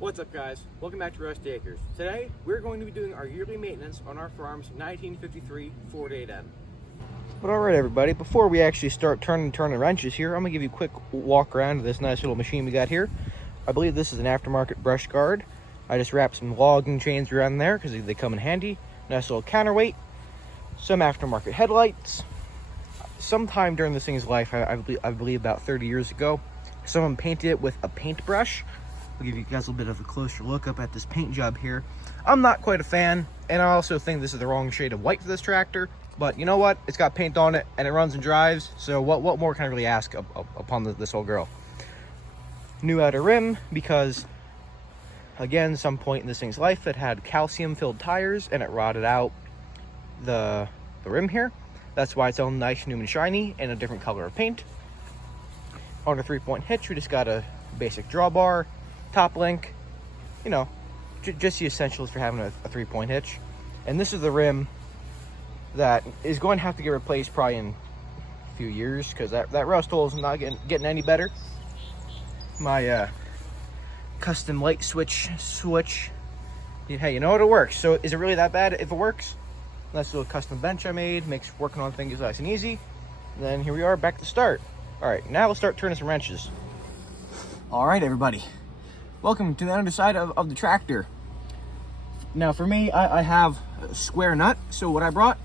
What's up, guys? Welcome back to Rusty Acres. Today, we're going to be doing our yearly maintenance on our farm's 1953 Ford 8N. But alright everybody, before we actually start turning wrenches here, I'm going to give you a quick walk around of this nice little machine we got here. I believe this is an aftermarket brush guard. I just wrapped some logging chains around there because they come in handy. Nice little counterweight. Some aftermarket headlights. Sometime during this thing's life, I believe about 30 years ago, someone painted it with a paintbrush. I'll give you guys a little bit of a closer look up at this paint job here. I'm not quite a fan, and I also think this is the wrong shade of white for this tractor, but you know what? It's got paint on it, and it runs and drives, so what more can I really ask upon this old girl? New outer rim, because, again, some point in this thing's life, it had calcium-filled tires, and it rotted out the rim here. That's why it's all nice, new, and shiny, and a different color of paint. On a 3-point hitch, we just got a basic drawbar, top link, you know, just the essentials for having a 3-point hitch. And this is the rim that is going to have to get replaced probably in a few years, because that rust hole is not getting any better. My custom light switch, hey, you know what, it works. So is it really that bad if it works? Nice little custom bench I made, makes working on things nice and easy. And then here we are, back to start. All right, now we'll start turning some wrenches. All right, everybody. Welcome to the underside of the tractor. Now for me, I have a square nut. So what I brought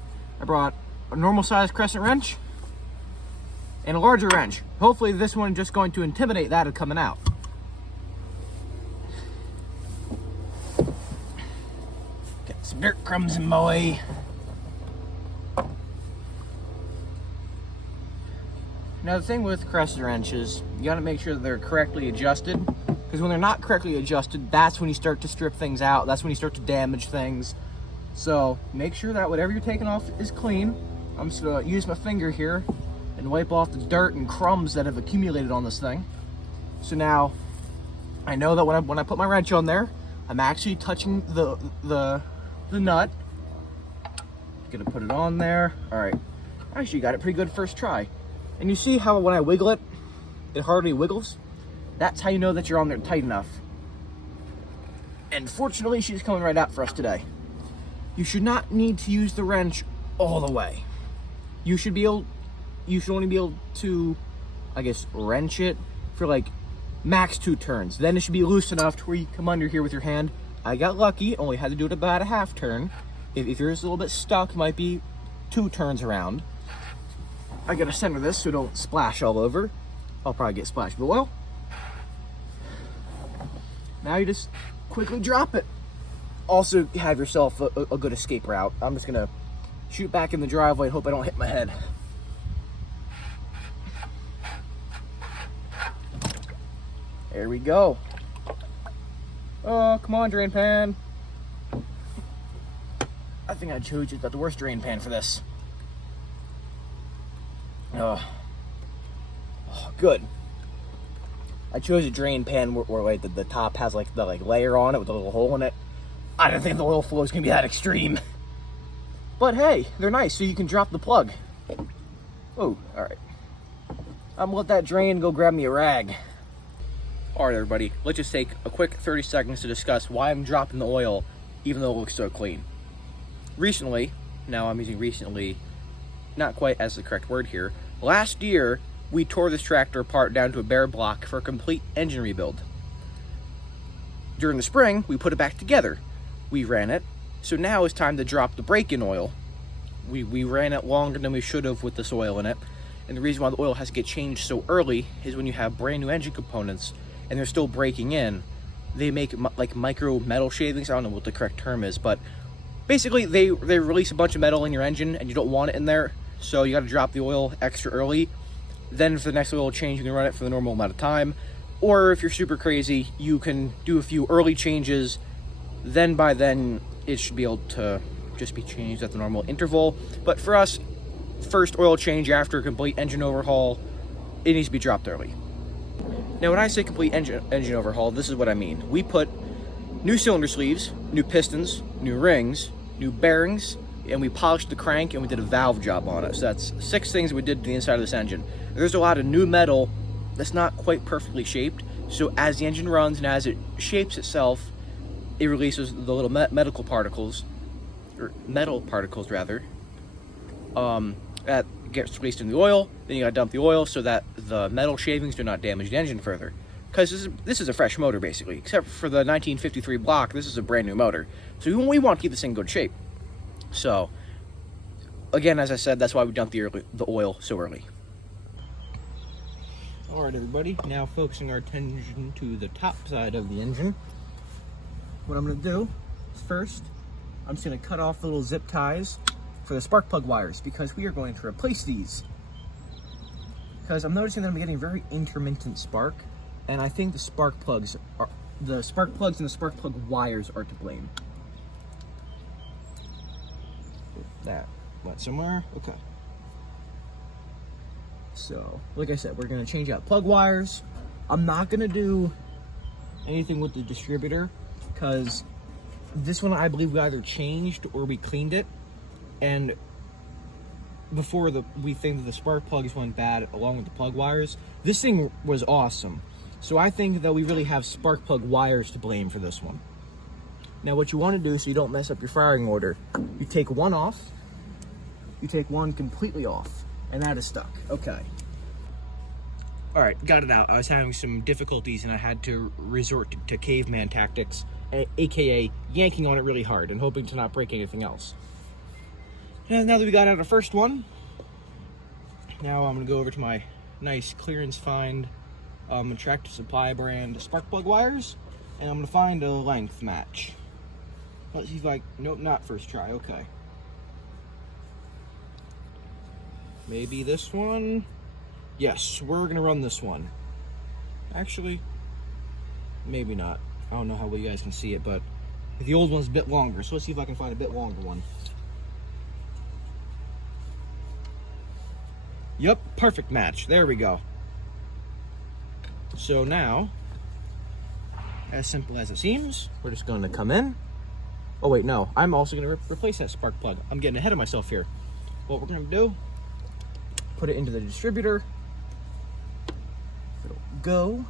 a normal size crescent wrench and a larger wrench. Hopefully this one is just going to intimidate that coming out. Get some dirt crumbs in my way. Now the thing with crescent wrenches, you gotta make sure that they're correctly adjusted, because when they're not correctly adjusted, that's when you start to strip things out, that's when you start to damage things. So make sure that whatever you're taking off is clean. I'm just gonna use my finger here and wipe off the dirt and crumbs that have accumulated on this thing. So now I know that when I put my wrench on there, I'm actually touching the nut. Gonna put it on there. All right, actually got it pretty good first try. And you see how when I wiggle it, it hardly wiggles? That's how you know that you're on there tight enough. And fortunately, she's coming right out for us today. You should not need to use the wrench all the way. You should only be able to, I guess, wrench it for like max 2 turns. Then it should be loose enough to where you come under here with your hand. I got lucky, only had to do it about a half turn. If you're just a little bit stuck, it might be 2 turns around. I gotta center this so it don't splash all over. I'll probably get splashed with oil. Now you just quickly drop it. Also have yourself a good escape route. I'm just gonna shoot back in the driveway and hope I don't hit my head. There we go. Oh, come on, drain pan. I think I chose the worst drain pan for this. Oh, good. I chose a drain pan where like the top has like the layer on it with a little hole in it. I didn't think the oil flow was gonna be that extreme. But hey, they're nice, so you can drop the plug. Oh, all right. I'm gonna let that drain and go grab me a rag. All right, everybody, let's just take a quick 30 seconds to discuss why I'm dropping the oil, even though it looks so clean. Recently, now I'm using recently, not quite as the correct word here. Last year, we tore this tractor apart down to a bare block for a complete engine rebuild. During the spring, we put it back together. We ran it, so now it's time to drop the break-in oil. We ran it longer than we should have with this oil in it, and the reason why the oil has to get changed so early is when you have brand new engine components and they're still breaking in, they make like micro metal shavings. I don't know what the correct term is, but basically they release a bunch of metal in your engine and you don't want it in there. So you got to drop the oil extra early. Then for the next oil change, you can run it for the normal amount of time. Or if you're super crazy, you can do a few early changes. Then by then, it should be able to just be changed at the normal interval. But for us, first oil change after a complete engine overhaul, it needs to be dropped early. Now when I say complete engine overhaul, this is what I mean. We put new cylinder sleeves, new pistons, new rings, new bearings, and we polished the crank and we did a valve job on it. So that's 6 things we did to the inside of this engine. There's a lot of new metal that's not quite perfectly shaped, So as the engine runs and as it shapes itself, it releases the little metal particles rather, that gets released in the oil. Then you gotta dump the oil so that the metal shavings do not damage the engine further. Because this is a fresh motor, basically. Except for the 1953 block, this is a brand new motor. So we want to keep this in good shape. So, again, as I said, that's why we dumped the oil so early. Alright, everybody, now focusing our attention to the top side of the engine. What I'm going to do is first, I'm just going to cut off the little zip ties for the spark plug wires, because we are going to replace these. Because I'm noticing that I'm getting very intermittent spark, and I think the spark plugs and the spark plug wires are to blame. That went somewhere. Okay. So, like I said, we're gonna change out plug wires. I'm not gonna do anything with the distributor because this one I believe we either changed or we cleaned it, and before we think that the spark plugs went bad along with the plug wires. This thing was awesome. So I think that we really have spark plug wires to blame for this one. Now what you want to do so you don't mess up your firing order, you take one off, you take one completely off, and that is stuck. Okay. Alright, got it out. I was having some difficulties and I had to resort to caveman tactics, aka yanking on it really hard and hoping to not break anything else. And now that we got out our first one, now I'm going to go over to my nice clearance find Tractor Supply brand spark plug wires, and I'm going to find a length match. Let's see if nope, not first try, okay. Maybe this one? Yes, we're going to run this one. Actually, maybe not. I don't know how well you guys can see it, but the old one's a bit longer, so let's see if I can find a bit longer one. Yep, perfect match. There we go. So now, as simple as it seems, we're just going to come in. Oh wait, no, I'm also going to replace that spark plug. I'm getting ahead of myself here. What we're going to do, put it into the distributor. It'll go.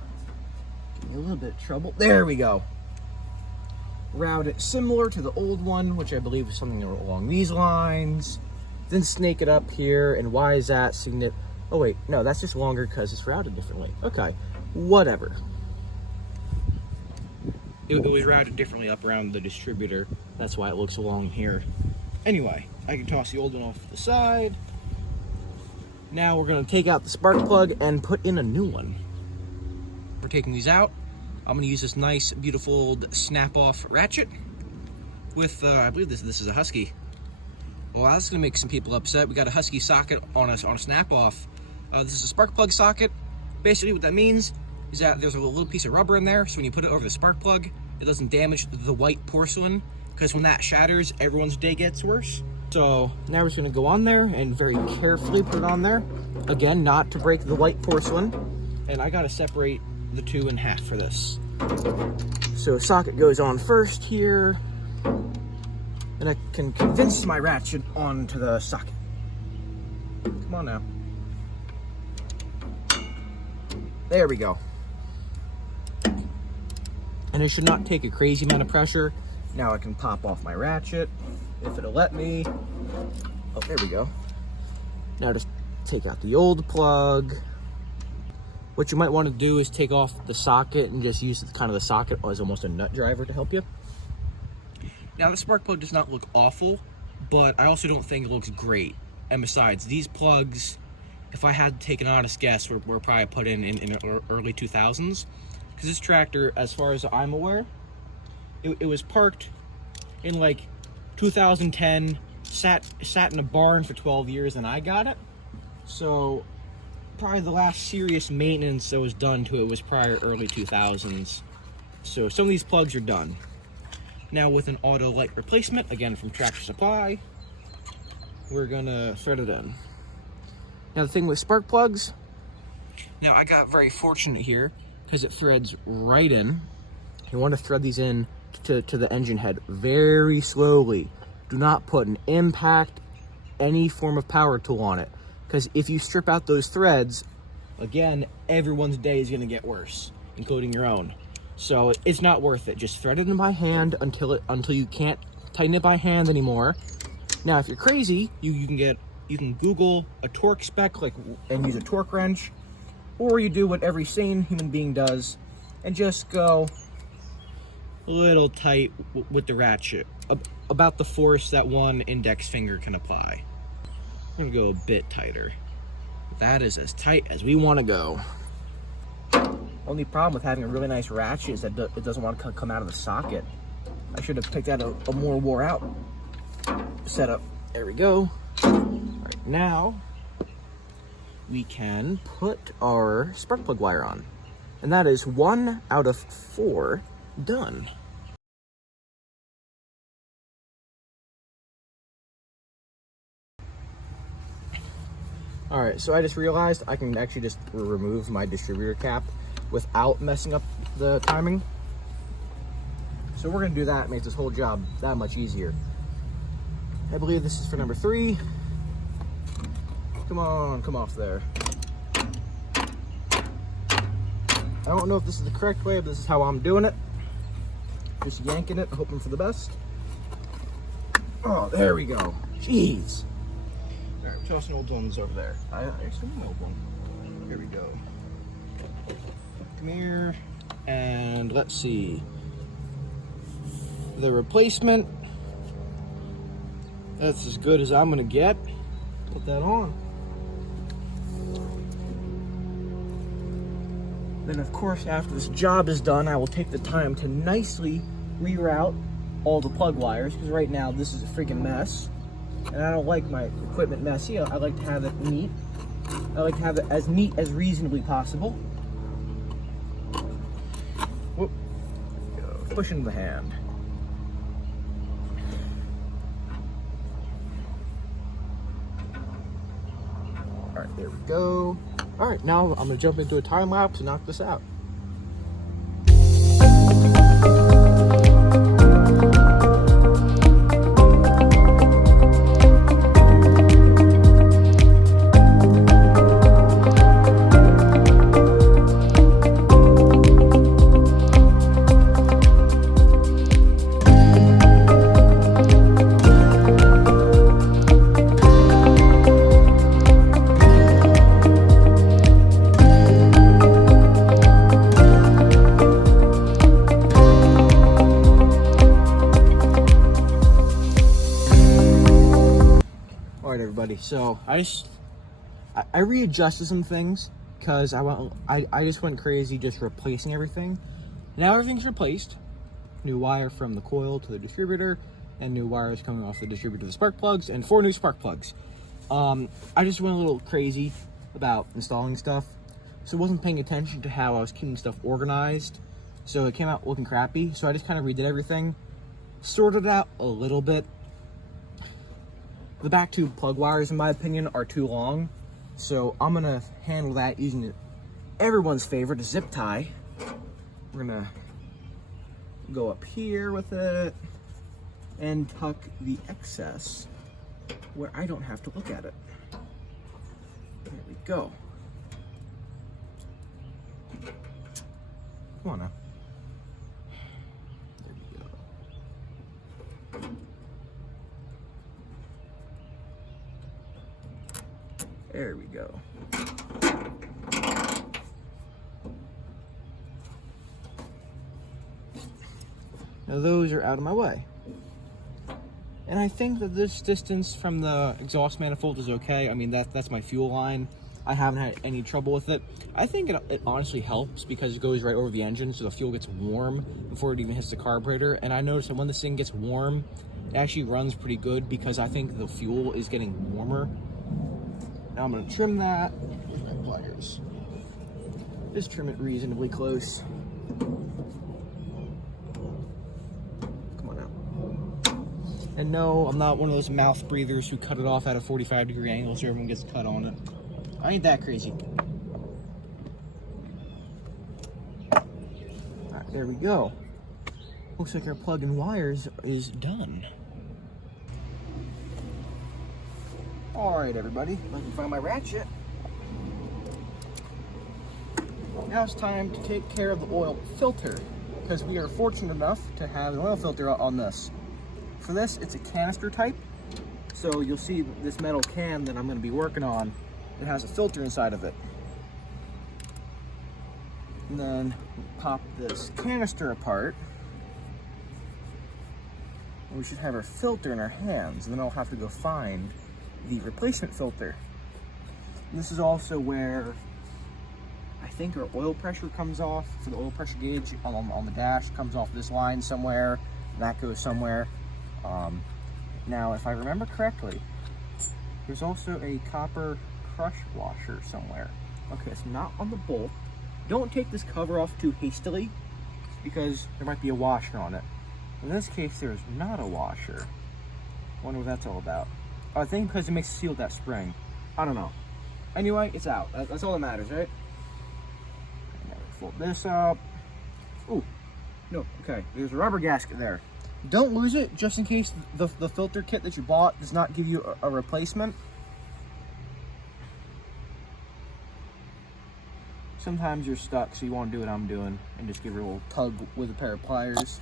Give me a little bit of trouble. There we go. Route it similar to the old one, which I believe is something along these lines. Then snake it up here, and why is that significant? Oh wait, no, that's just longer because it's routed differently. Okay, whatever. It was routed differently up around the distributor. That's why it looks along here. Anyway, I can toss the old one off to the side. Now we're gonna take out the spark plug and put in a new one. We're taking these out. I'm gonna use this nice, beautiful old snap-off ratchet with, I believe this is a Husky. Well, that's gonna make some people upset. We got a Husky socket on a snap-off. This is a spark plug socket. Basically what that means is that there's a little piece of rubber in there, so when you put it over the spark plug, it doesn't damage the white porcelain, because when that shatters, everyone's day gets worse. So now we're just gonna go on there and very carefully put it on there. Again, not to break the white porcelain. And I gotta separate the two in half for this. So socket goes on first here. And I can convince my ratchet onto the socket. Come on now. There we go. And it should not take a crazy amount of pressure. Now I can pop off my ratchet, if it'll let me. Oh, there we go. Now just take out the old plug. What you might want to do is take off the socket and just use kind of the socket as almost a nut driver to help you. Now, the spark plug does not look awful, but I also don't think it looks great. And besides, these plugs, if I had to take an honest guess, were probably put in early 2000s. Because this tractor, as far as I'm aware, it was parked in like 2010, sat in a barn for 12 years, and I got it. So, probably the last serious maintenance that was done to it was prior early 2000s. So, some of these plugs are done. Now with an auto light replacement, again from Tractor Supply, we're gonna thread it in. Now the thing with spark plugs, now I got very fortunate here because it threads right in. You want to thread these in to the engine head very slowly. Do not put an impact, any form of power tool on it, because if you strip out those threads, again, everyone's day is gonna get worse. including your own. So it's not worth it. Just thread it in by hand until you can't tighten it by hand anymore. Now, if you're crazy, you can Google a torque spec and use a torque wrench, or you do what every sane human being does and just go a little tight with the ratchet, about the force that one index finger can apply. I'm gonna go a bit tighter. That is as tight as we want to go. Only problem with having a really nice ratchet is that it doesn't want to come out of the socket. I should have picked out a more wore out setup. There we go. All right, now we can put our spark plug wire on. And that is 1 out of 4 done. All right, so I just realized I can actually just remove my distributor cap without messing up the timing. So we're gonna do that, make this whole job that much easier. I believe this is for number 3. Come on, come off there. I don't know if this is the correct way, but this is how I'm doing it. Just yanking it, hoping for the best. Oh, there we go. Jeez. All right, tossing old ones over there. I actually need an old one. Here we go. Come here, and let's see. The replacement. That's as good as I'm gonna get. Put that on. Then of course, after this job is done, I will take the time to nicely reroute all the plug wires, because right now this is a freaking mess. And I don't like my equipment messy. I like to have it neat. I like to have it as neat as reasonably possible. Whoop. Pushing the hand. All right, there we go. All right, now I'm gonna jump into a time lapse and knock this out. Everybody, so I readjusted some things because I just went crazy just replacing everything. Now everything's replaced. New wire from the coil to the distributor, and new wires coming off the distributor to the spark plugs, and 4 new spark plugs. I just went a little crazy about installing stuff, so I wasn't paying attention to how I was keeping stuff organized, so it came out looking crappy. So I just kind of redid everything, sorted it out a little bit. The back 2 plug wires, in my opinion, are too long, so I'm gonna handle that using everyone's favorite, a zip tie. We're gonna go up here with it and tuck the excess where I don't have to look at it. There we go. Come on now. There we go. Now those are out of my way. And I think that this distance from the exhaust manifold is okay. I mean, that's my fuel line. I haven't had any trouble with it. I think it honestly helps because it goes right over the engine, so the fuel gets warm before it even hits the carburetor. And I noticed that when this thing gets warm, it actually runs pretty good because I think the fuel is getting warmer. Now I'm gonna trim that with my pliers. Just trim it reasonably close. Come on out. And no, I'm not one of those mouth breathers who cut it off at a 45-degree angle so everyone gets cut on it. I ain't that crazy. Alright, there we go. Looks like our plug and wires is done. All right, everybody, let me find my ratchet. Now it's time to take care of the oil filter, because we are fortunate enough to have an oil filter on this. For this, it's a canister type. So you'll see this metal can that I'm going to be working on, it has a filter inside of it. And then pop this canister apart. And we should have our filter in our hands, and then I'll have to go find the replacement filter. And this is also where I think our oil pressure comes off. For the oil pressure gauge on the dash, comes off this line somewhere, that goes somewhere. Now, if I remember correctly, there's also a copper crush washer somewhere. Okay, it's not on the bolt. Don't take this cover off too hastily, because there might be a washer on it. In this case, there's not a washer. I wonder what that's all about. Oh, I think because it makes it seal that spring. I don't know. Anyway, it's out. That's all that matters, right? Now we fold this up. Ooh, no, okay. There's a rubber gasket there. Don't lose it, just in case the filter kit that you bought does not give you a replacement. Sometimes you're stuck, so you want to do what I'm doing and just give it a little tug with a pair of pliers.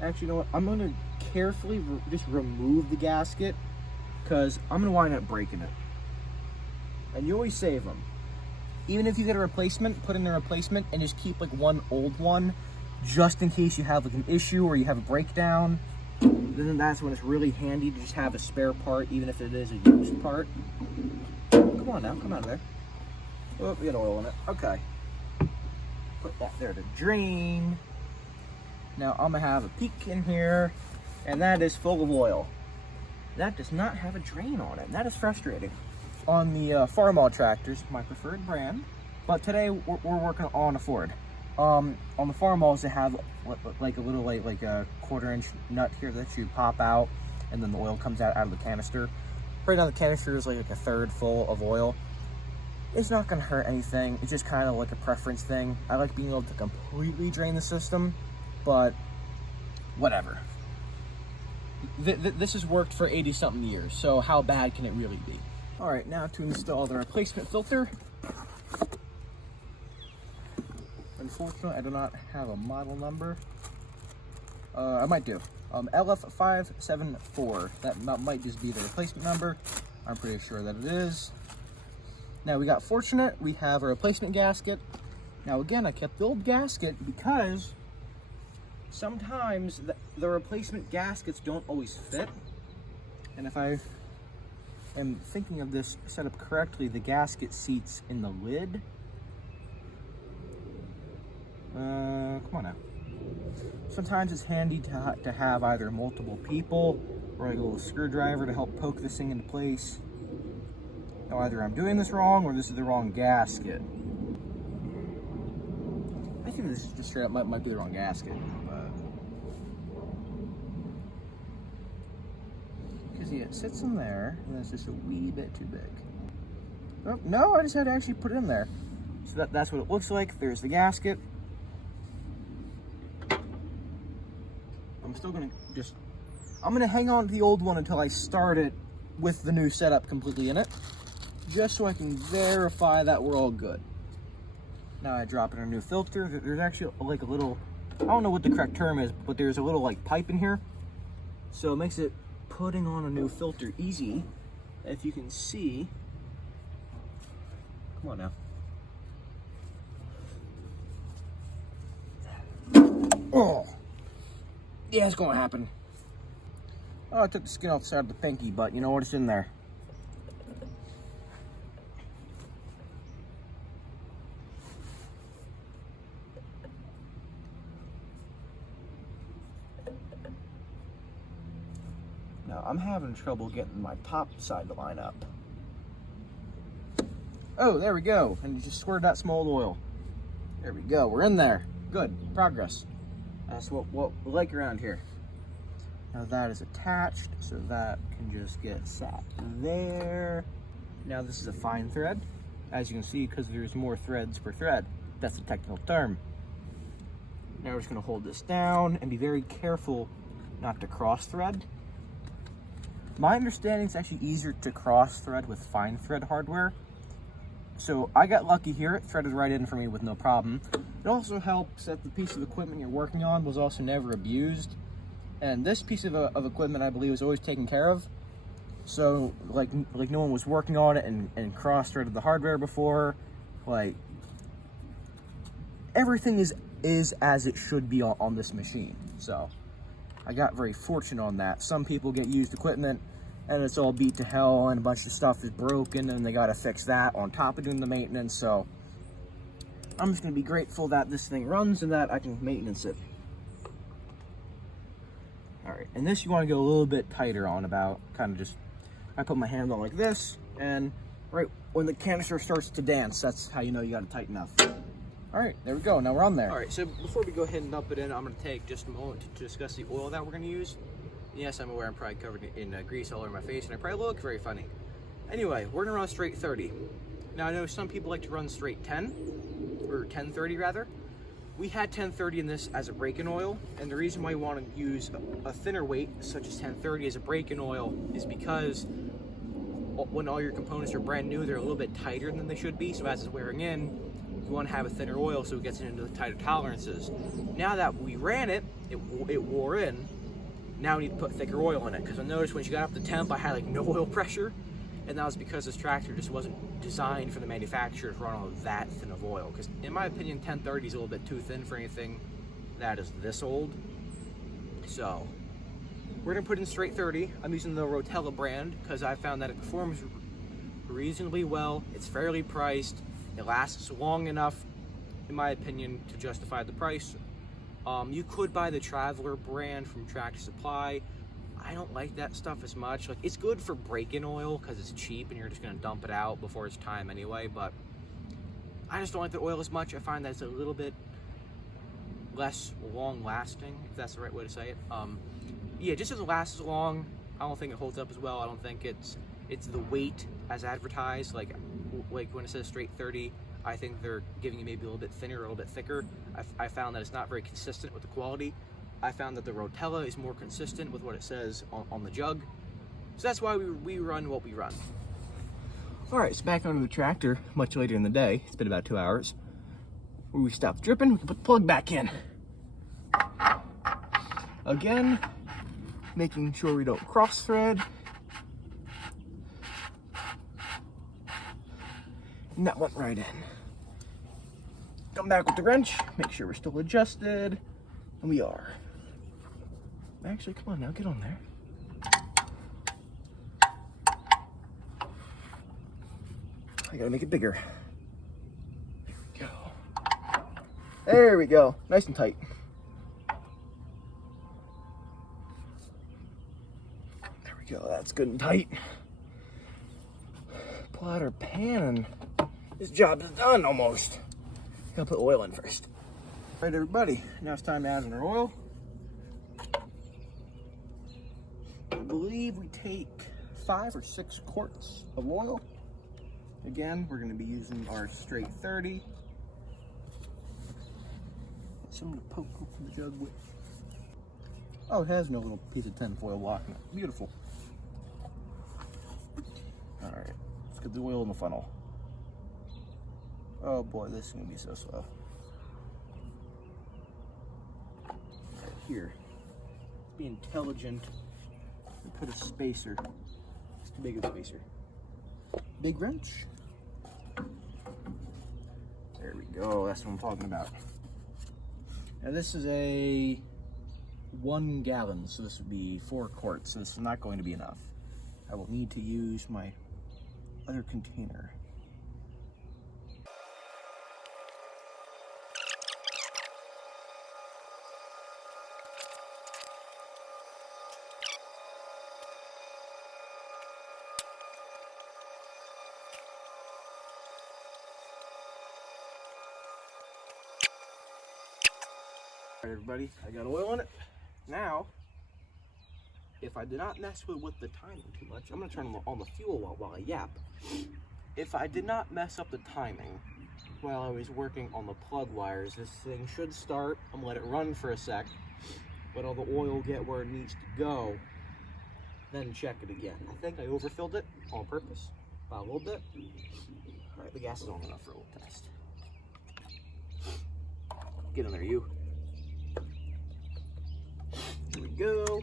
Actually, you know what? I'm going to carefully just remove the gasket, because I'm going to wind up breaking it. And you always save them. Even if you get a replacement, put in a replacement and just keep like one old one, just in case you have like an issue or you have a breakdown. Then that's when it's really handy to just have a spare part, even if it is a used part. Come on now, come out of there. Oh, we got oil in it. Okay. Put that there to drain. Now I'm gonna have a peek in here, and that is full of oil. That does not have a drain on it, and that is frustrating. On the Farmall tractors, my preferred brand, but today we're working on a Ford. On the Farmalls, they have like a little like a 1/4-inch nut here that you pop out, and then the oil comes out of the canister. Right now the canister is like a third full of oil. It's not gonna hurt anything. It's just kind of like a preference thing. I like being able to completely drain the system, but whatever. This has worked for 80-something years, so how bad can it really be? All right, now to install the replacement filter. Unfortunately, I do not have a model number. I might do. LF574. That might just be the replacement number. I'm pretty sure that it is. Now, we got fortunate. We have a replacement gasket. Now, again, I kept the old gasket because sometimes the replacement gaskets don't always fit. And if I am thinking of this set up correctly, the gasket seats in the lid. Come on now. Sometimes it's handy to have either multiple people or like a little screwdriver to help poke this thing into place. Now either I'm doing this wrong or this is the wrong gasket. I think this is just straight up might be the wrong gasket. Because yeah, it sits in there and it's just a wee bit too big. Oh, no, I just had to actually put it in there. So that's what it looks like. There's the gasket. I'm gonna hang on to the old one until I start it with the new setup completely in it, just so I can verify that we're all good. Now I drop in a new filter. There's actually like a little, I don't know what the correct term is, but there's a little like pipe in here. So it makes it putting on a new filter easy. If you can see, come on now. Oh. Yeah, it's gonna happen. Oh, I took the skin off the side of the pinky, but you know what? It's in there. Now, I'm having trouble getting my top side to line up. Oh, there we go. And you just squirted that small oil. There we go. We're in there. Good. Progress. That's what we like around here. Now that is attached, so that can just get sat there. Now this is a fine thread, as you can see, because there's more threads per thread. That's the technical term. Now we're just going to hold this down and be very careful not to cross thread. My understanding is actually easier to cross thread with fine thread hardware. So I got lucky here. It threaded right in for me with no problem. It also helps that the piece of equipment you're working on was also never abused. And this piece of equipment, I believe, was always taken care of. So, like no one was working on it and cross-threaded the hardware before. Like, everything is as it should be on this machine. So, I got very fortunate on that. Some people get used equipment and it's all beat to hell and a bunch of stuff is broken and they got to fix that on top of doing the maintenance. So, I'm just going to be grateful that this thing runs and that I can maintenance it. Alright, and this you want to go a little bit tighter on about, kind of just, I put my hand on like this, and right when the canister starts to dance, that's how you know you got to tighten up. Alright, there we go, now we're on there. Alright, so before we go ahead and dump it in, I'm going to take just a moment to discuss the oil that we're going to use. Yes, I'm aware I'm probably covered in grease all over my face, and I probably look very funny. Anyway, we're going to run straight 30. Now I know some people like to run straight 10, or 1030 rather. We had 1030 in this as a break-in oil, and the reason why you want to use a thinner weight, such as 1030 as a break-in oil, is because when all your components are brand new, they're a little bit tighter than they should be, so as it's wearing in, you want to have a thinner oil so it gets into the tighter tolerances. Now that we ran it, it wore in, now we need to put thicker oil in it, because I noticed when she got up to temp, I had like no oil pressure, and that was because this tractor just wasn't designed for the manufacturer to run on that thin of oil. Because in my opinion, 1030 is a little bit too thin for anything that is this old. So we're gonna put in straight 30. I'm using the Rotella brand because I found that it performs reasonably well. It's fairly priced. It lasts long enough, in my opinion, to justify the price. You could buy the Traveler brand from Tractor Supply. I don't like that stuff as much. Like, it's good for break-in oil because it's cheap and you're just gonna dump it out before it's time anyway, but I just don't like the oil as much. I find that it's a little bit less long-lasting, if that's the right way to say it. Yeah, it just doesn't last as long. I don't think it holds up as well. I don't think it's the weight as advertised. Like when it says straight 30, I think they're giving you maybe a little bit thinner, or a little bit thicker. I found that it's not very consistent with the quality. I found that the Rotella is more consistent with what it says on the jug. So that's why we run what we run. All right, so back onto the tractor much later in the day. It's been about 2 hours. When we stop dripping, we can put the plug back in. Again, making sure we don't cross thread. And that went right in. Come back with the wrench, make sure we're still adjusted, and we are. Actually, come on now, get on there. I gotta make it bigger. There we go. There we go, nice and tight. There we go, that's good and tight. Pull out our pan and this job is done almost. Gotta put oil in first. All right, everybody, now it's time to add in our oil. I believe we take 5 or 6 quarts of oil. Again, we're going to be using our straight 30. Something to poke open the jug with. Oh, it has no little piece of tin foil blocking it. Beautiful. All right, let's get the oil in the funnel. Oh boy, this is going to be so slow. Right here. Let's be intelligent. Put a spacer. It's too big of a spacer. Big wrench. There we go. That's what I'm talking about. Now this is a 1 gallon, so this would be 4 quarts. So this is not going to be enough. I will need to use my other container. All right, everybody, I got oil in it. Now, if I did not mess with the timing too much, I'm gonna turn on the fuel while I yap. If I did not mess up the timing while I was working on the plug wires, this thing should start. I'm gonna let it run for a sec, let all the oil get where it needs to go, then check it again. I think I overfilled it on purpose by a little bit. All right, the gas is on enough for a little test. Get in there, you. Here we go.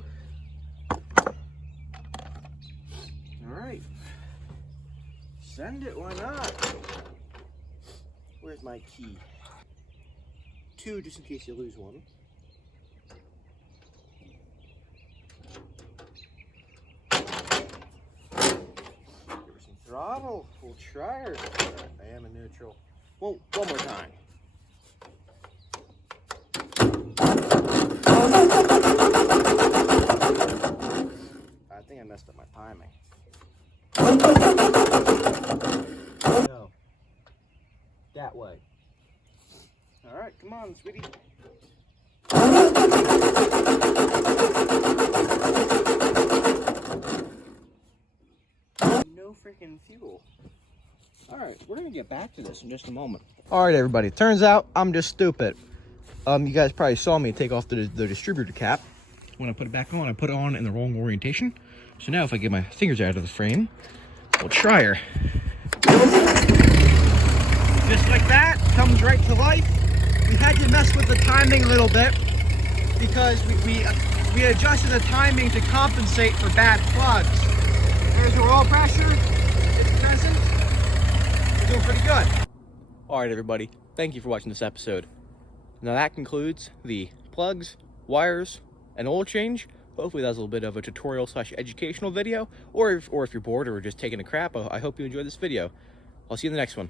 All right. Send it, why not? Where's my key? 2, just in case you lose one. Give her some throttle. We'll try her. I am in neutral. Whoa, one more time. I think I messed up my timing. No. That way. All right, come on, sweetie. No freaking fuel. All right, we're gonna get back to this in just a moment. All right, everybody. Turns out I'm just stupid. You guys probably saw me take off the distributor cap. When I put it back on, I put it on in the wrong orientation. So now if I get my fingers out of the frame, we'll try her. Just like that, comes right to life. We had to mess with the timing a little bit because we adjusted the timing to compensate for bad plugs. There's our oil pressure. It's present. We're doing pretty good. All right, everybody. Thank you for watching this episode. Now that concludes the plugs, wires, and oil change. Hopefully that was a little bit of a tutorial / educational video. Or if you're bored or just taking a crap, I hope you enjoyed this video. I'll see you in the next one.